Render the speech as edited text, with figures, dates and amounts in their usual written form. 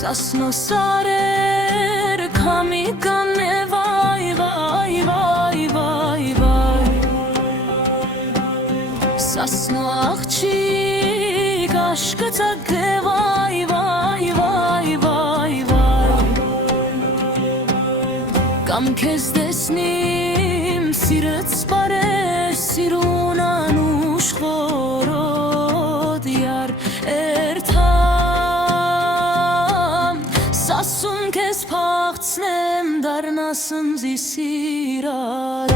Սասնո սարեր քամի կանե վայ վայ վայ վայ վայ Սասնո աղջիկ աշկը ծագե վայ վայ վայ վայ վայ Կամ քեզ տեսնիմ սիրըց բարեր սիրուն անուշ խորոդ յար Ասում քեզ փախցնեմ դառնաս ինձ սիրած